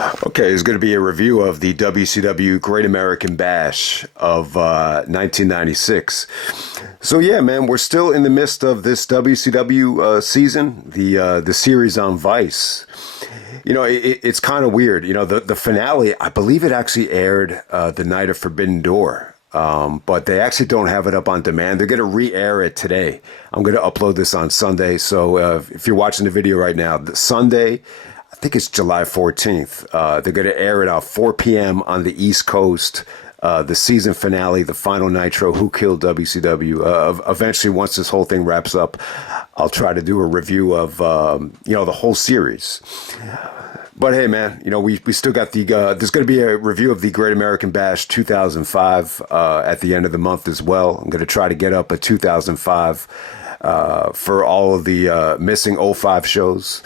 Okay, it's going to be a review of the WCW Great American Bash of 1996. So yeah, man, we're still in the midst of this WCW season, the series on Vice. You know, it's kind of weird. You know, the finale, I believe it actually aired the night of Forbidden Door. But they actually don't have it up on demand. They're going to re-air it today. I'm going to upload this on Sunday. So if you're watching the video right now, Sunday, I think it's July 14th. They're going to air it at 4 p.m. on the East Coast. The season finale, the final Nitro, Who Killed WCW. Eventually, once this whole thing wraps up, I'll try to do a review of, the whole series. But hey, man, you know, we still got there's going to be a review of the Great American Bash 2005 at the end of the month as well. I'm going to try to get up a 2005 for all of the missing '05 shows.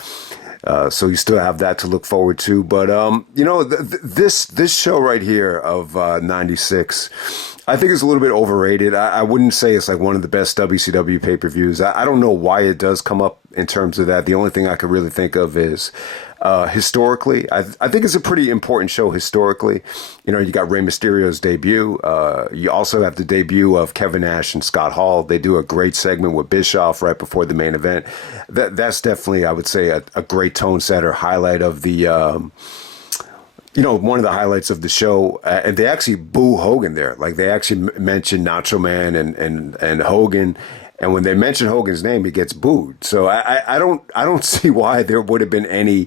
So you still have that to look forward to. But, this show right here of 96, I think is a little bit overrated. I wouldn't say it's like one of the best WCW pay-per-views. I don't know why it does come up in terms of that. The only thing I could really think of is historically. I think it's a pretty important show historically. You know, you got Rey Mysterio's debut. You also have the debut of Kevin Nash and Scott Hall. They do a great segment with Bischoff right before the main event. That's definitely, I would say, a great tone setter, highlight of the... one of the highlights of the show, and they actually boo Hogan there. Like they actually mentioned Nacho Man and Hogan, and when they mention Hogan's name, he gets booed. So I don't see why there would have been any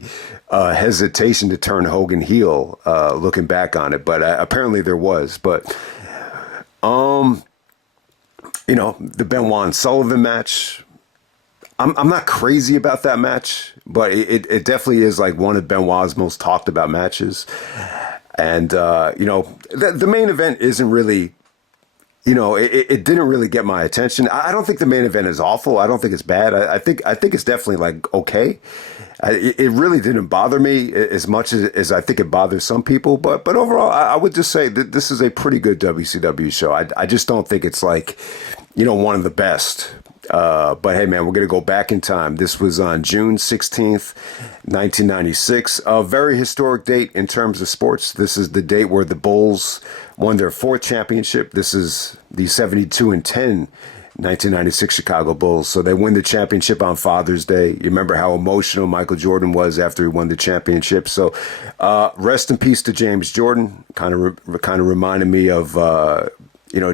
hesitation to turn Hogan heel, looking back on it. But apparently there was. But the Benoit and Sullivan match. I'm not crazy about that match, but it definitely is like one of Benoit's most talked about matches. And, the main event isn't really, it didn't really get my attention. I don't think the main event is awful. I don't think it's bad. I think it's definitely like okay. It really didn't bother me as much as I think it bothers some people. But overall, I would just say that this is a pretty good WCW show. I just don't think it's like, one of the best. But hey, man, we're going to go back in time. This was on June 16th, 1996. A very historic date in terms of sports. This is the date where the Bulls won their fourth championship. This is the 72-10 1996 Chicago Bulls. So they win the championship on Father's Day. You remember how emotional Michael Jordan was after he won the championship. So rest in peace to James Jordan. Kind of reminded me of...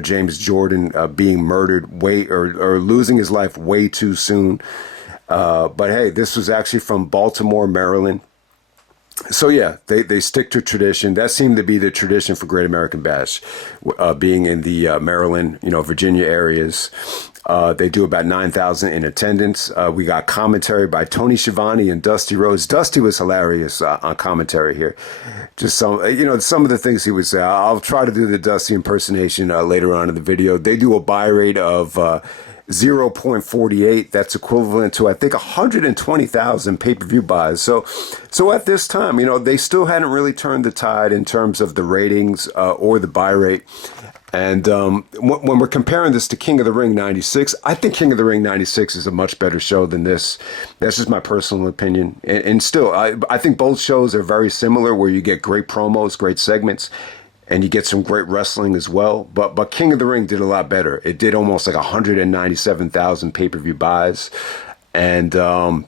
James Jordan being murdered or losing his life way too soon. But hey, this was actually from Baltimore, Maryland. So yeah, they stick to tradition. That seemed to be the tradition for Great American Bash, being in the Maryland, Virginia areas. They do about 9,000 in attendance. We got commentary by Tony Schiavone and Dusty Rhodes. Dusty was hilarious on commentary here. Just some of the things he would say. I'll try to do the Dusty impersonation later on in the video. They do a buy rate of 0.48. That's equivalent to, I think, 120,000 pay-per-view buys. So at this time, they still hadn't really turned the tide in terms of the ratings or the buy rate. And when we're comparing this to King of the Ring 96, I think King of the Ring 96 is a much better show than this. That's just my personal opinion. And still, I think both shows are very similar, where you get great promos, great segments, and you get some great wrestling as well. But King of the Ring did a lot better. It did almost like 197,000 pay-per-view buys. And, the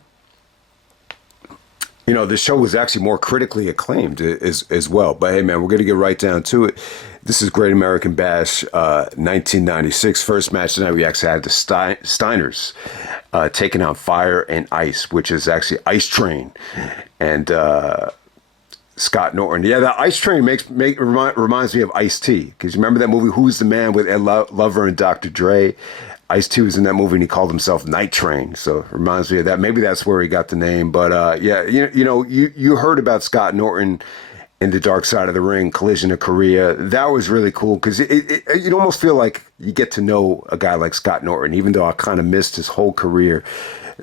show was actually more critically acclaimed as well. But hey, man, we're going to get right down to it. This is Great American Bash 1996. First match tonight, we actually had the Steiners taking on Fire and Ice, which is actually Ice Train and Scott Norton. Yeah, that Ice Train reminds me of Ice-T, because you remember that movie, Who's the Man, with Ed Lover and Dr. Dre? Ice-T was in that movie, and he called himself Night Train, so it reminds me of that. Maybe that's where he got the name. But you heard about Scott Norton in the Dark Side of the Ring, Collision of Korea. That was really cool, because you'd almost feel like you get to know a guy like Scott Norton, even though I kind of missed his whole career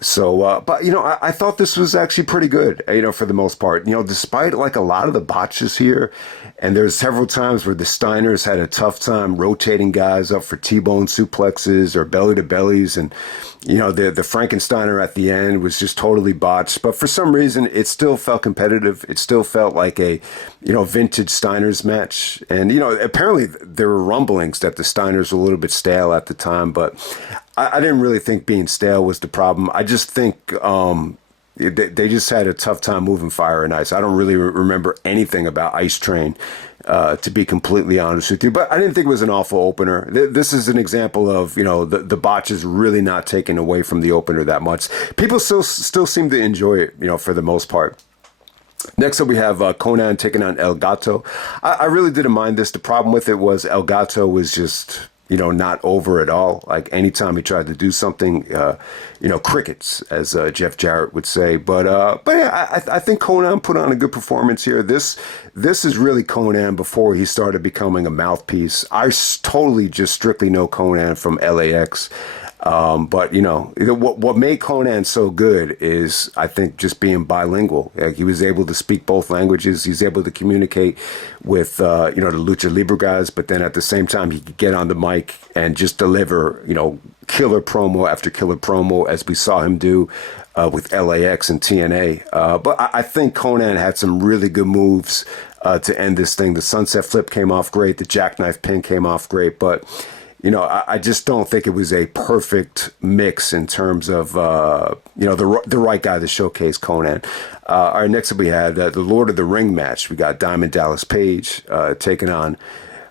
So, but I thought this was actually pretty good, for the most part. Despite like a lot of the botches here, and there's several times where the Steiners had a tough time rotating guys up for T-bone suplexes or belly to bellies, and the Frankensteiner at the end was just totally botched. But for some reason, it still felt competitive. It still felt like a vintage Steiners match. And apparently there were rumblings that the Steiners were a little bit stale at the time, but I didn't really think being stale was the problem. I just think they just had a tough time moving fire and ice. I don't really remember anything about Ice Train, to be completely honest with you. But I didn't think it was an awful opener. This is an example of, the botches really not taking away from the opener that much. People still seem to enjoy it, for the most part. Next up, we have Konnan taking on El Gato. I really didn't mind this. The problem with it was El Gato was just not over at all. Like anytime he tried to do something, crickets, as Jeff Jarrett would say. But yeah, I think Konnan put on a good performance here. This is really Konnan before he started becoming a mouthpiece. I totally just strictly know Konnan from LAX. But what made Konnan so good is, I think, just being bilingual. Like, he was able to speak both languages. He's able to communicate with the Lucha Libre guys, but then at the same time he could get on the mic and just deliver killer promo after killer promo, as we saw him do with LAX and TNA. But I think Konnan had some really good moves to end this thing. The sunset flip came off great. The jackknife pin came off great, but I just don't think it was a perfect mix in terms of, the right guy to showcase Konnan. All right, next up we had the Lord of the Ring match. We got Diamond Dallas Page taking on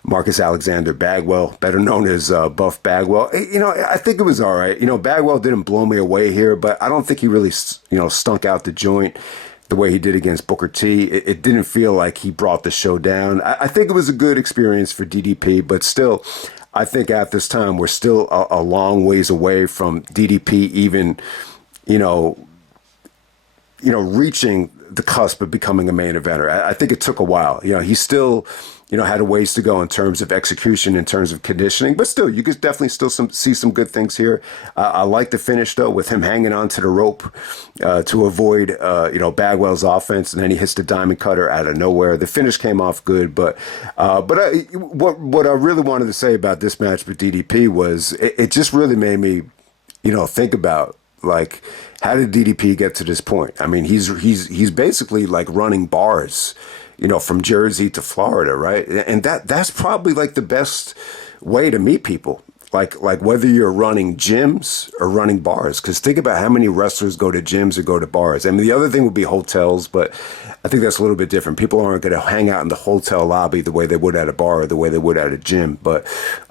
Marcus Alexander Bagwell, better known as Buff Bagwell. I think it was all right. Bagwell didn't blow me away here, but I don't think he really, stunk out the joint the way he did against Booker T. It didn't feel like he brought the show down. I think it was a good experience for DDP, but still, I think at this time we're still a long ways away from DDP even, reaching the cusp of becoming a main eventer. I think it took a while. He still, had a ways to go in terms of execution, in terms of conditioning, but still, you could definitely still see some good things here. I like the finish though, with him hanging onto the rope to avoid, Bagwell's offense, and then he hits the diamond cutter out of nowhere. The finish came off good, but what I really wanted to say about this match with DDP was it just really made me, think about, like, how did DDP get to this point? I mean, he's basically like running bars, from Jersey to Florida, right? And that's probably like the best way to meet people. Like whether you're running gyms or running bars, because think about how many wrestlers go to gyms or go to bars. I mean, the other thing would be hotels, but I think that's a little bit different. People aren't going to hang out in the hotel lobby the way they would at a bar or the way they would at a gym. But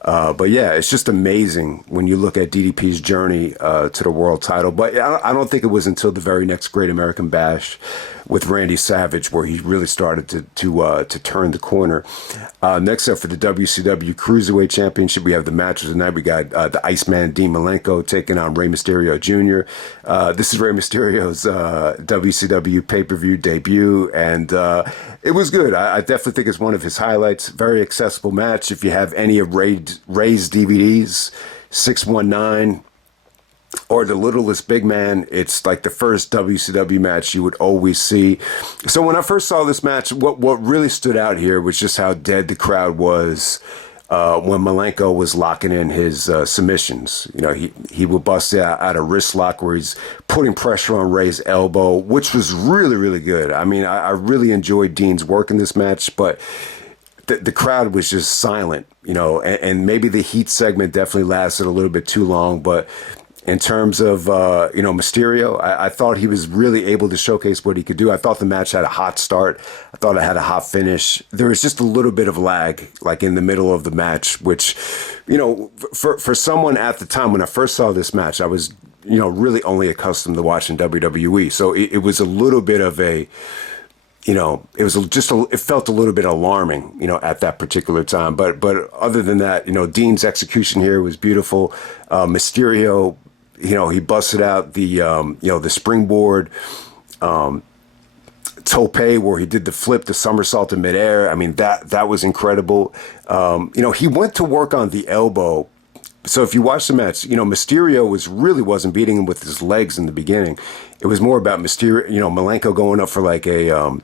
yeah, it's just amazing when you look at DDP's journey to the world title. But I don't think it was until the very next Great American Bash with Randy Savage where he really started to turn the corner. Next up for the WCW Cruiserweight Championship, we have the matches tonight. We got the Iceman Dean Malenko taking on Rey Mysterio Jr. This is Rey Mysterio's WCW pay-per-view debut, and it was good. I definitely think it's one of his highlights. Very accessible match. If you have any of Rey's DVDs, 619 or The Littlest Big Man, it's like the first WCW match you would always see. So when I first saw this match, what really stood out here was just how dead the crowd was when Malenko was locking in his submissions. He would bust out a wrist lock where he's putting pressure on Rey's elbow, which was really, really good. I mean, I really enjoyed Dean's work in this match, but the crowd was just silent, and maybe the heat segment definitely lasted a little bit too long, but in terms of, Mysterio, I thought he was really able to showcase what he could do. I thought the match had a hot start. I thought it had a hot finish. There was just a little bit of lag, like in the middle of the match, which, for someone at the time when I first saw this match, I was, really only accustomed to watching WWE. So it was a little bit of a, it felt a little bit alarming, at that particular time. But other than that, Dean's execution here was beautiful. Mysterio, he busted out the, the springboard, tope where he did the flip, the somersault in midair. I mean, that was incredible. He went to work on the elbow So if you watch the match, Mysterio wasn't beating him with his legs in the beginning. It was more about Mysterio, Malenko going up for like a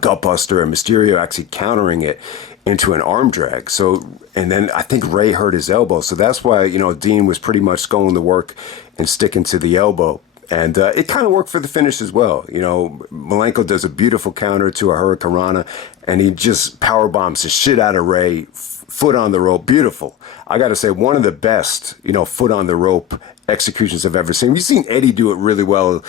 gut buster and Mysterio actually countering it into an arm drag. So, and then I think Ray hurt his elbow. So that's why, Dean was pretty much going to work and sticking to the elbow. And it kind of worked for the finish as well. Malenko does a beautiful counter to a Hurricanrana, and he just power bombs the shit out of Ray, foot on the rope. Beautiful. I got to say, one of the best, foot on the rope executions I've ever seen. We've seen Eddie do it really well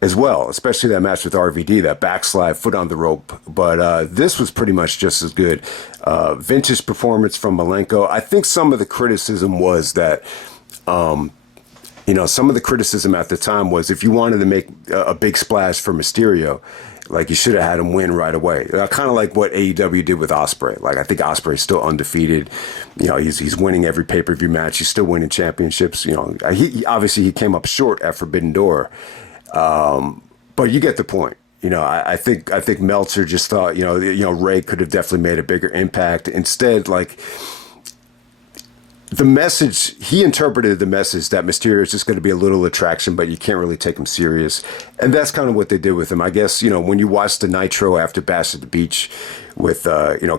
as well, especially that match with RVD, that backslide, foot on the rope. But this was pretty much just as good. Vintage performance from Malenko. I think some of the criticism was that some of the criticism at the time was if you wanted to make a big splash for Mysterio, like you should have had him win right away. Kind of like what AEW did with Ospreay. Like I think Ospreay's still undefeated. He's winning every pay-per-view match. He's still winning championships. He obviously he came up short at Forbidden Door, but you get the point. I think Meltzer just thought Ray could have definitely made a bigger impact. Instead, like, the message, he interpreted the message that Mysterio is just going to be a little attraction, but you can't really take him serious. And that's kind of what they did with him. I guess, when you watch the Nitro after Bash at the Beach with,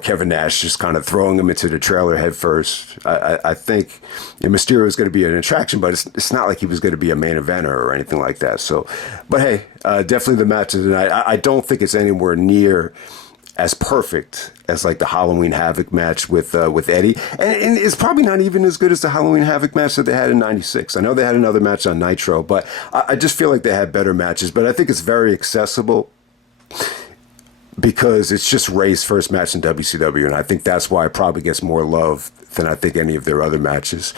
Kevin Nash just kind of throwing him into the trailer head first, I think Mysterio is going to be an attraction, but it's not like he was going to be a main eventer or anything like that. So, but hey, definitely the match of the night. I don't think it's anywhere near as perfect as like the Halloween Havoc match with Eddie, and it's probably not even as good as the Halloween Havoc match that they had in '96. I know they had another match on Nitro, but I just feel like they had better matches. But I think it's very accessible because it's just Ray's first match in WCW, and I think that's why it probably gets more love than I think any of their other matches.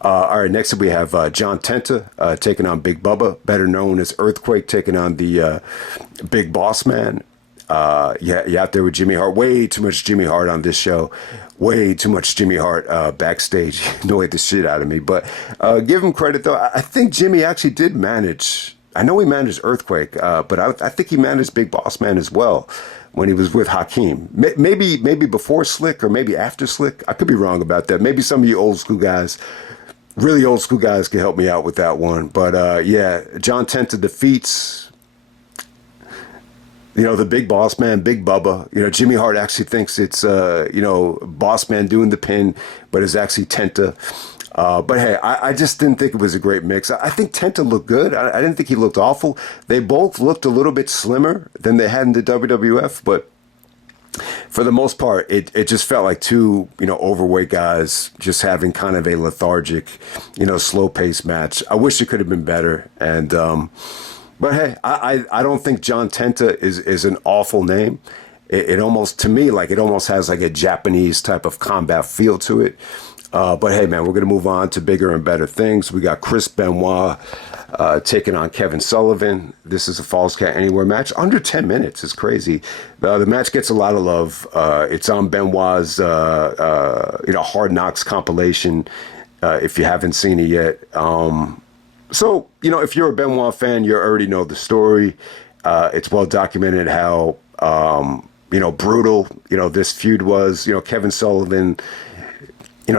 All right, next up we have John Tenta taking on Big Bubba, better known as Earthquake, taking on the Big Boss Man. You out there with Jimmy Hart. Way too much Jimmy Hart on this show. Way too much Jimmy Hart backstage. Annoyed the shit out of me. But give him credit, though. I think Jimmy actually did manage. I know he managed Earthquake, but I think he managed Big Boss Man as well when he was with Hakeem. Maybe before Slick or maybe after Slick. I could be wrong about that. Maybe some of you old school guys, really old school guys, can help me out with that one. But yeah, John Tenta defeats the Big Boss Man, Big Bubba. Jimmy Hart actually thinks it's, Boss Man doing the pin, but it's actually Tenta. But hey, I just didn't think it was a great mix. I think Tenta looked good. I didn't think he looked awful. They both looked a little bit slimmer than they had in the WWF, but for the most part, it just felt like two, overweight guys just having kind of a lethargic, slow-paced match. I wish it could have been better. And, but hey, I don't think John Tenta is an awful name. It almost, to me, like it almost has like a Japanese type of combat feel to it. But hey, man, we're going to move on to bigger and better things. We got Chris Benoit taking on Kevin Sullivan. This is a Falls Count Anywhere match. Under 10 minutes. It's crazy. The match gets a lot of love. It's on Benoit's Hard Knocks compilation, if you haven't seen it yet. So, if you're a Benoit fan, you already know the story. It's well documented how, brutal, this feud was. Kevin Sullivan,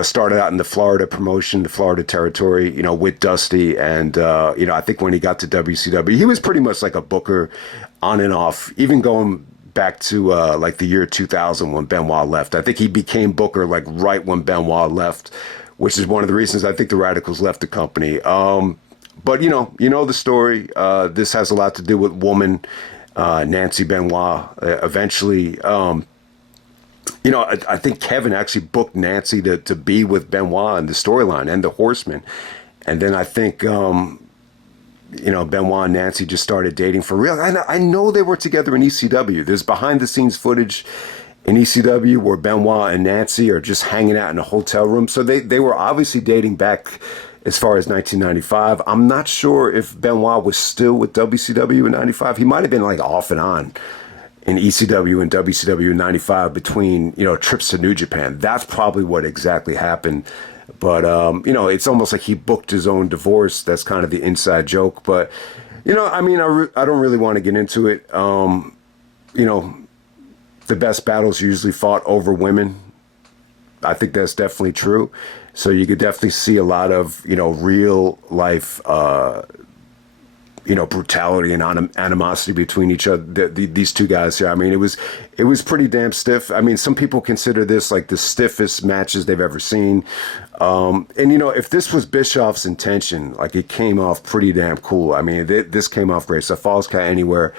started out in the Florida promotion, the Florida territory, with Dusty. And, I think when he got to WCW, he was pretty much like a booker on and off, even going back to like the year 2000 when Benoit left. I think he became booker like right when Benoit left, which is one of the reasons I think the Radicals left the company. But, you know the story. This has a lot to do with woman, Nancy Benoit. Eventually, I think Kevin actually booked Nancy to be with Benoit in the storyline and the Horsemen. And then I think, Benoit and Nancy just started dating for real. I know they were together in ECW. There's behind-the-scenes footage in ECW where Benoit and Nancy are just hanging out in a hotel room. So they were obviously dating back as far as 1995. I'm not sure if Benoit was still with WCW in 95. He might have been like off and on in ECW and WCW in 95 between, trips to New Japan. That's probably what exactly happened. But, it's almost like he booked his own divorce. That's kind of the inside joke. But, I don't really want to get into it. The best battles usually fought over women. I think that's definitely true. So you could definitely see a lot of, real life, brutality and animosity between each other. These two guys here. I mean, it was pretty damn stiff. I mean, some people consider this like the stiffest matches they've ever seen. And if this was Bischoff's intention, like it came off pretty damn cool. I mean, this came off great. So Falls Count Anywhere.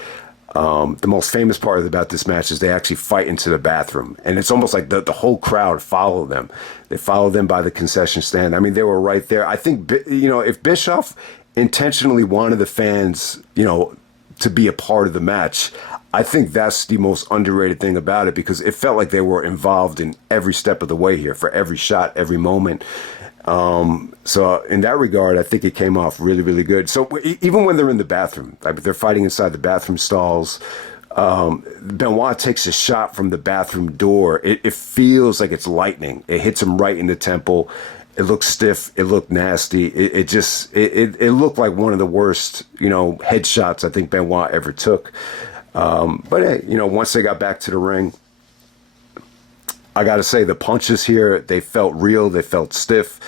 The most famous part about this match is they actually fight into the bathroom, and it's almost like the whole crowd follow them. They follow them by the concession stand. I mean, they were right there. I think, if Bischoff intentionally wanted the fans, to be a part of the match, I think that's the most underrated thing about it, because it felt like they were involved in every step of the way here, for every shot, every moment. So in that regard, I think it came off really, really good. So even when they're in the bathroom, like they're fighting inside the bathroom stalls, Benoit takes a shot from the bathroom door. It feels like it's lightning. It hits him right in the temple. It looked stiff. It looked nasty. It looked like one of the worst, headshots I think Benoit ever took. But hey, once they got back to the ring, I got to say the punches here, they felt real. They felt stiff.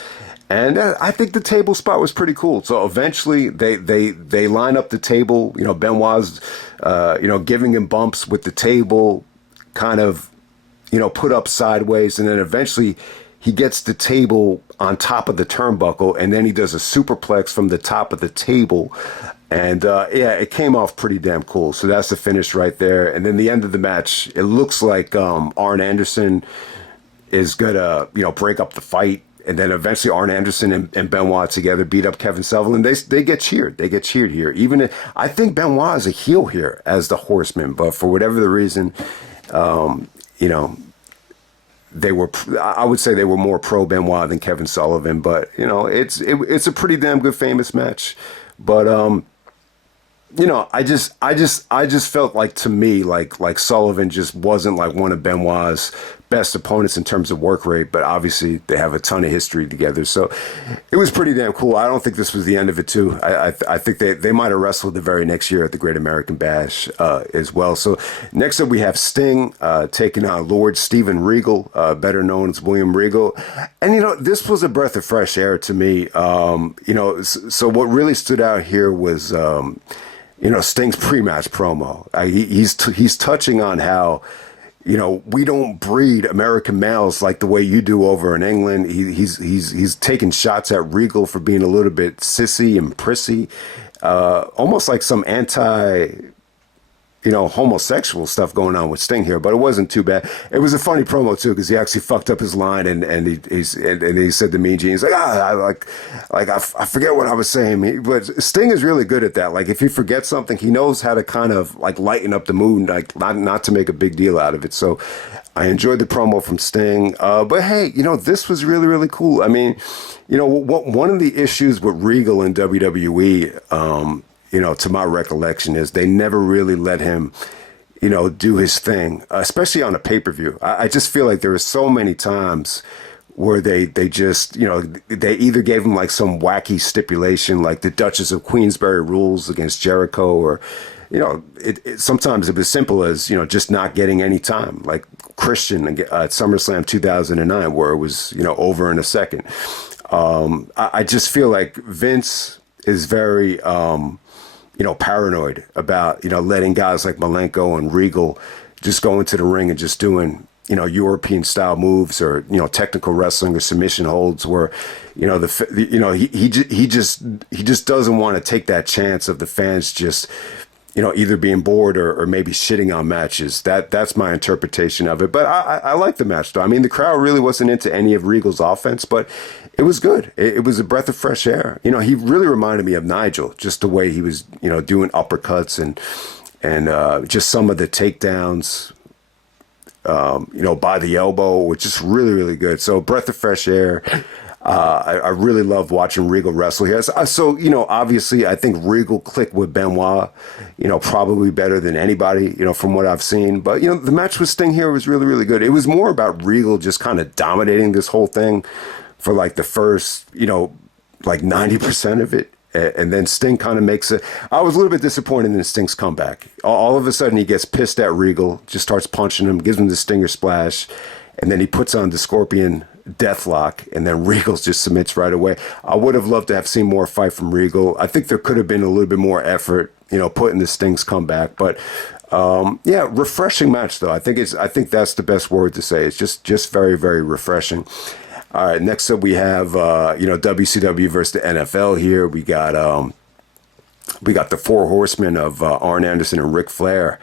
And I think the table spot was pretty cool. So eventually they line up the table. Benoit's, giving him bumps with the table, kind of, put up sideways. And then eventually he gets the table on top of the turnbuckle, and then he does a superplex from the top of the table. And it came off pretty damn cool. So that's the finish right there. And then the end of the match, it looks like Arn Anderson is gonna, break up the fight. And then eventually Arn Anderson and Benoit together beat up Kevin Sullivan. They get cheered. They get cheered here. I think Benoit is a heel here as the Horseman, but for whatever the reason, I would say they were more pro Benoit than Kevin Sullivan. But it's a pretty damn good famous match. But I just felt like, to me, like Sullivan just wasn't like one of Benoit's best opponents in terms of work rate, but obviously they have a ton of history together. So it was pretty damn cool. I don't think this was the end of it too. I think they might have wrestled the very next year at the Great American Bash as well. So next up we have Sting taking on Lord Steven Regal, better known as William Regal. And this was a breath of fresh air to me. So what really stood out here was Sting's pre-match promo. He's touching on how, we don't breed American males like the way you do over in England. He's taking shots at Regal for being a little bit sissy and prissy, almost like some homosexual stuff going on with Sting here, but it wasn't too bad. It was a funny promo too, because he actually fucked up his line, and he said to Mean Gene, he's like, I forget what I was saying. But Sting is really good at that. Like, if he forgets something, he knows how to kind of like lighten up the mood, like not to make a big deal out of it. So I enjoyed the promo from Sting. But hey, this was really, really cool. I mean, one of the issues with Regal in WWE, to my recollection, is they never really let him, do his thing, especially on a pay-per-view. I just feel like there were so many times where they just, they either gave him like some wacky stipulation, like the Duchess of Queensberry rules against Jericho, or, sometimes it was simple as, just not getting any time, like Christian at SummerSlam 2009, where it was, over in a second. I just feel like Vince is very, paranoid about, letting guys like Malenko and Regal just go into the ring and just doing, European style moves, or, technical wrestling or submission holds, where, he just doesn't want to take that chance of the fans just, either being bored or maybe shitting on matches. That's my interpretation of it. But I like the match though. I mean, the crowd really wasn't into any of Regal's offense, but it was good. It was a breath of fresh air. He really reminded me of Nigel, just the way he was, doing uppercuts and just some of the takedowns, by the elbow, which is really, really good. So breath of fresh air. I really love watching Regal wrestle here. So, obviously I think Regal clicked with Benoit, probably better than anybody, from what I've seen. But, the match with Sting here was really, really good. It was more about Regal just kind of dominating this whole thing for like the first, like 90% of it. And then Sting kind of makes it. I was a little bit disappointed in Sting's comeback. All of a sudden he gets pissed at Regal, just starts punching him, gives him the Stinger splash. And then he puts on the Scorpion deathlock, and then Regal just submits right away. I would have loved to have seen more fight from Regal. I think there could have been a little bit more effort, putting the Sting's comeback. But yeah, refreshing match though. I think that's the best word to say. It's just very, very refreshing. All right, next up we have WCW versus the NFL here. We got the Four Horsemen of Arn Anderson and Ric Flair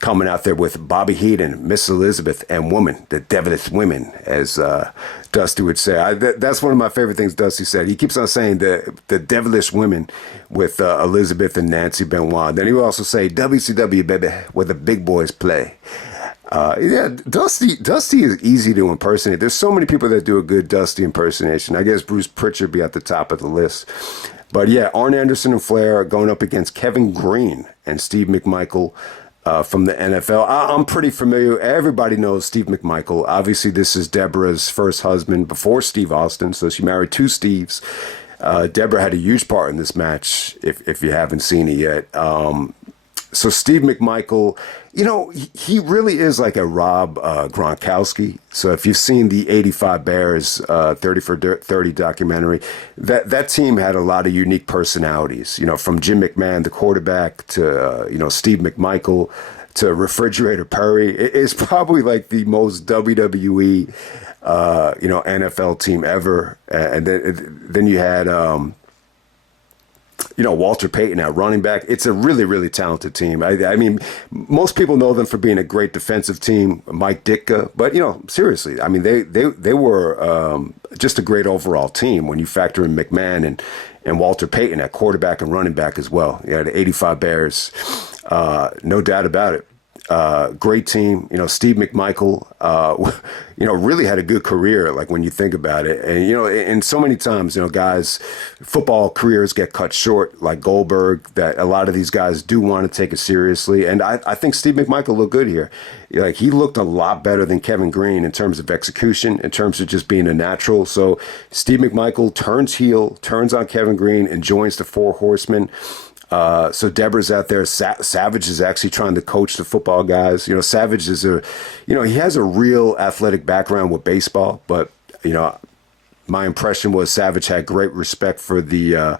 coming out there with Bobby Heenan, Miss Elizabeth, and Woman, the Devilish Women, as Dusty would say. That's one of my favorite things Dusty said. He keeps on saying the Devilish Women with Elizabeth and Nancy Benoit. Then he would also say WCW, baby, where the big boys play. Yeah, Dusty is easy to impersonate. There's so many people that do a good Dusty impersonation. I guess Bruce Pritchard be at the top of the list. But yeah, Arn Anderson and Flair are going up against Kevin Greene and Steve McMichael from the NFL. I'm pretty familiar. Everybody knows Steve McMichael. Obviously, this is Deborah's first husband before Steve Austin, so she married two Steves. Deborah had a huge part in this match, if you haven't seen it yet. So Steve McMichael, he really is like a Rob Gronkowski. So if you've seen the 85 Bears 30 for 30 documentary, that team had a lot of unique personalities, from Jim McMahon, the quarterback, to, Steve McMichael, to Refrigerator Perry. It's probably like the most WWE, NFL team ever. And then you had... Walter Payton at running back. It's a really, really talented team. I mean, most people know them for being a great defensive team, Mike Ditka. But, seriously, I mean, they were just a great overall team when you factor in McMahon and Walter Payton at quarterback and running back as well. Yeah, the 85 Bears, no doubt about it. Great team. Steve McMichael, really had a good career, like when you think about it. And, and so many times, guys, football careers get cut short, like Goldberg, that a lot of these guys do want to take it seriously. And I think Steve McMichael looked good here. Like, he looked a lot better than Kevin Greene in terms of execution, in terms of just being a natural. So Steve McMichael turns heel, turns on Kevin Greene, and joins the Four Horsemen. So Deborah's out there. Savage is actually trying to coach the football guys. Savage is he has a real athletic background with baseball, but, my impression was Savage had great respect for the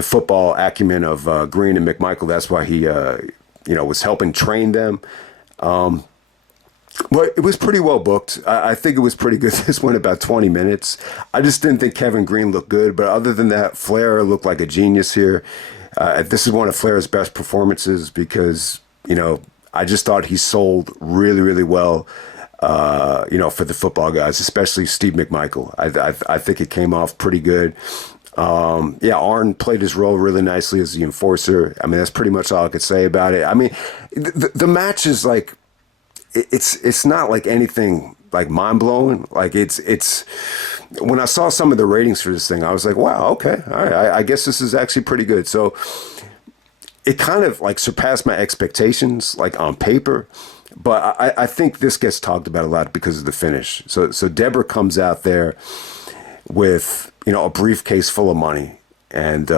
football acumen of Greene and McMichael. That's why he, was helping train them. But it was pretty well booked. I think it was pretty good. This went about 20 minutes. I just didn't think Kevin Greene looked good. But other than that, Flair looked like a genius here. This is one of Flair's best performances because, I just thought he sold really, really well, for the football guys, especially Steve McMichael. I think it came off pretty good. Arn played his role really nicely as the enforcer. I mean, that's pretty much all I could say about it. I mean, the match is like, it's not like anything like mind blowing. Like it's when I saw some of the ratings for this thing, I was like, wow, okay, all right, I guess this is actually pretty good. So it kind of like surpassed my expectations, like on paper. But I think this gets talked about a lot because of the finish. So Deborah comes out there with, a briefcase full of money, and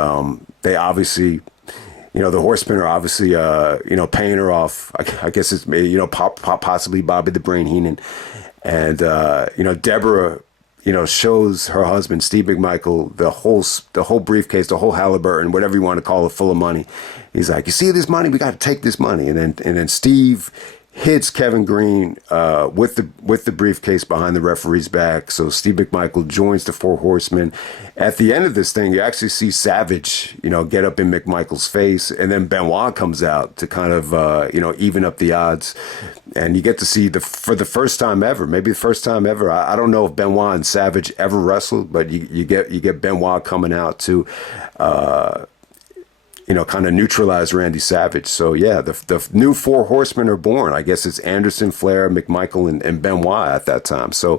they obviously, the Horsemen are obviously, paying her off. I guess it's, possibly Bobby the Brain Heenan. And, Deborah, shows her husband, Steve McMichael, the whole briefcase, the whole Halliburton, whatever you want to call it, full of money. He's like, you see this money? We got to take this money. And then Steve hits Kevin Greene with the briefcase behind the referee's back. So Steve McMichael joins the Four Horsemen. At the end of this thing, you actually see Savage, get up in McMichael's face, and then Benoit comes out to kind of even up the odds, and you get to see for the first time ever, maybe the first time ever. I don't know if Benoit and Savage ever wrestled, but you get Benoit coming out to kind of neutralize Randy Savage. So, yeah, the new Four Horsemen are born. I guess it's Anderson, Flair, McMichael, and Benoit at that time. So,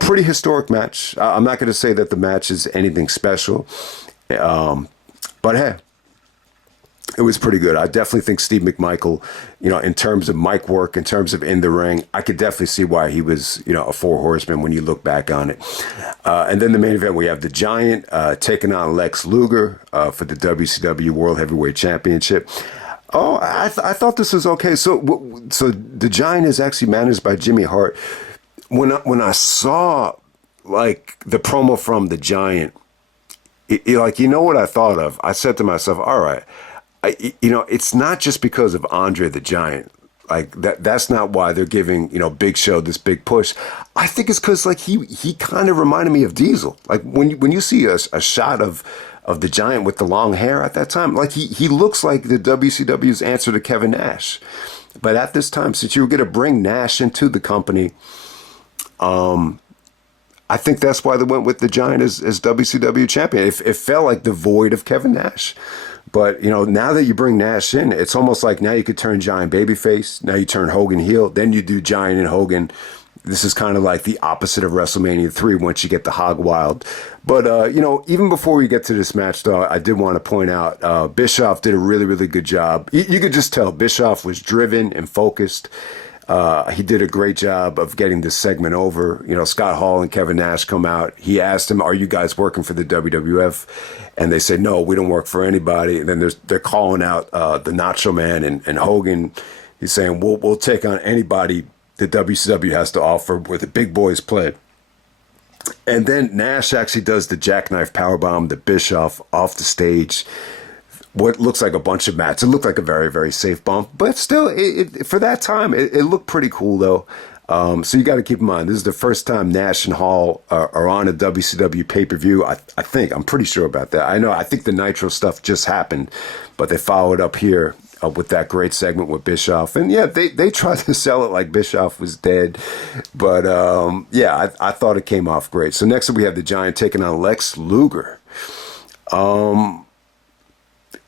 pretty historic match. I'm not going to say that the match is anything special. But, hey, it was pretty good. I definitely think Steve McMichael, in terms of mic work, in terms of in the ring, I could definitely see why he was, a Four Horseman when you look back on it. And then the main event, we have the Giant taking on Lex Luger for the WCW World Heavyweight Championship. Oh, I thought this was okay. So the Giant is actually managed by Jimmy Hart. When I saw like the promo from the Giant, like, you know what I thought of? I said to myself, all right, it's not just because of Andre the Giant. Like that's not why they're giving, Big Show this big push. I think it's because like he kind of reminded me of Diesel. Like when you see a shot of the Giant with the long hair at that time, like he looks like the WCW's answer to Kevin Nash. But at this time, since you were going to bring Nash into the company, I think that's why they went with the Giant as WCW champion. It felt like the void of Kevin Nash. But, now that you bring Nash in, it's almost like now you could turn Giant babyface. Now you turn Hogan heel. Then you do Giant and Hogan. This is kind of like the opposite of WrestleMania 3 once you get the hog wild. But, even before we get to this match, though, I did want to point out Bischoff did a really, really good job. You could just tell Bischoff was driven and focused. He did a great job of getting this segment over. Scott Hall and Kevin Nash come out. He asked him, "Are you guys working for the WWF?" And they said, "No, we don't work for anybody." And then they're calling out the Nacho Man and Hogan. He's saying, "We'll take on anybody the WCW has to offer where the big boys play." And then Nash actually does the jackknife powerbomb, the Bischoff off the stage. What looks like a bunch of mats. It looked like a very, very safe bump, but still, for that time, it looked pretty cool, though. So you got to keep in mind, this is the first time Nash and Hall are on a WCW pay-per-view. I think, I'm pretty sure about that. I think the Nitro stuff just happened, but they followed up here with that great segment with Bischoff. And yeah, they tried to sell it like Bischoff was dead, but I thought it came off great. So next up, we have the Giant taking on Lex Luger.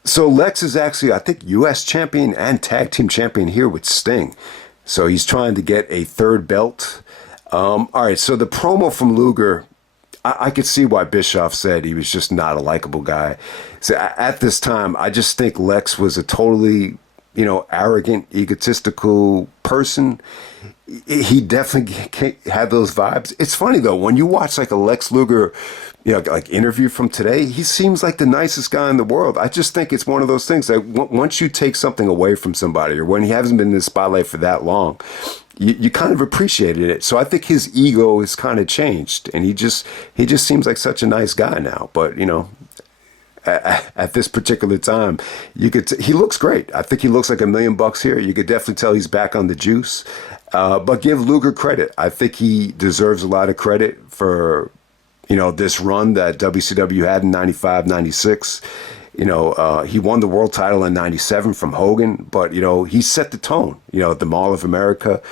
So Lex is actually, I think, U.S. champion and tag team champion here with Sting. So he's trying to get a third belt. All right, so the promo from Luger, I could see why Bischoff said he was just not a likable guy. So at this time, I just think Lex was a totally, arrogant, egotistical person. He definitely had those vibes. It's funny, though, when you watch like a Lex Luger like interview from today, he seems like the nicest guy in the world. I just think it's one of those things that once you take something away from somebody, or when he hasn't been in the spotlight for that long, you kind of appreciated it. So I think his ego has kind of changed, and he just seems like such a nice guy now. But at this particular time, he looks great. I think he looks like $1 million here. You could definitely tell he's back on the juice. But give Luger credit. I think he deserves a lot of credit for this run that WCW had in 95, 96. He won the world title in 97 from Hogan, but, he set the tone, at the Mall of America,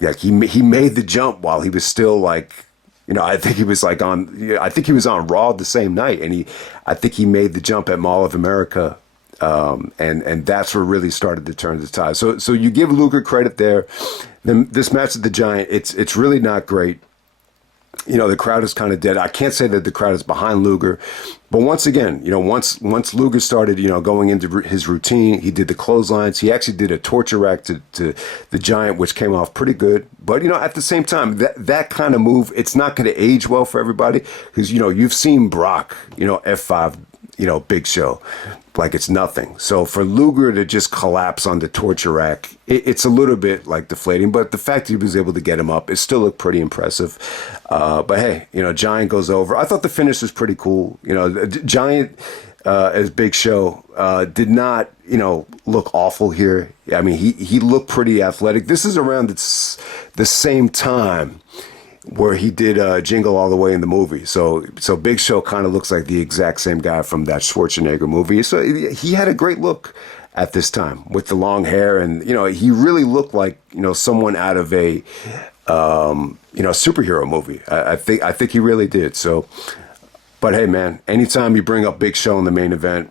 like he made the jump while he was still like, I think he was on Raw the same night, and I think he made the jump at Mall of America. And that's what really started to turn the tide. So you give Luger credit there. Then this match at the Giant, it's really not great. The crowd is kind of dead. I can't say that the crowd is behind Luger, but once again, once Luger started, going into his routine, he did the clotheslines. He actually did a torture rack to the Giant, which came off pretty good. But at the same time, that kind of move, it's not going to age well for everybody because you've seen Brock, F5, Big Show, like it's nothing. So for Luger to just collapse on the torture rack, it's a little bit like deflating, but the fact that he was able to get him up, it still looked pretty impressive. But hey, Giant goes over. I thought the finish was pretty cool. Giant as Big Show did not, look awful here. I mean, he looked pretty athletic. This is around the same time where he did Jingle All the Way in the movie. So Big Show kind of looks like the exact same guy from that Schwarzenegger movie. So he had a great look at this time with the long hair, and he really looked like someone out of a superhero movie. I think he really did. So, but hey, man, anytime you bring up Big Show in the main event,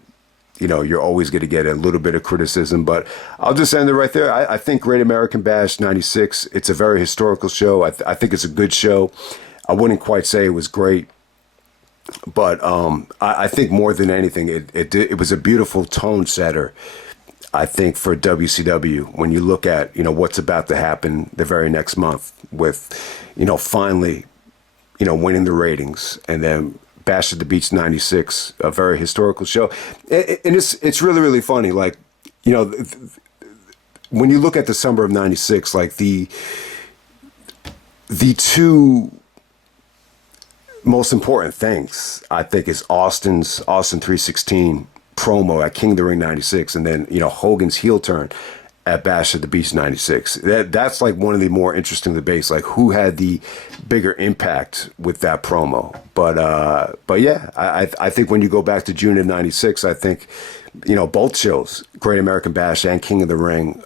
you're always going to get a little bit of criticism, but I'll just end it right there. I think Great American Bash 96, it's a very historical show. I think it's a good show. I wouldn't quite say it was great, but I think more than anything, it was a beautiful tone setter, I think, for WCW when you look at, what's about to happen the very next month with, finally, winning the ratings, and then Bash at the Beach 96, a very historical show. And it's really, really funny. Like, when you look at the summer of 96, like the two most important things, I think, is Austin 316 promo at King of the Ring 96, and then, Hogan's heel turn at Bash at the Beach 96. That's like one of the more interesting debates, like who had the bigger impact with that promo. But yeah, I think when you go back to June of 96, I think, both shows, Great American Bash and King of the Ring,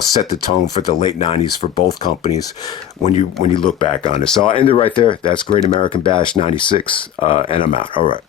set the tone for the late 90s for both companies when you look back on it. So I'll end it right there. That's Great American Bash 96, and I'm out. All right.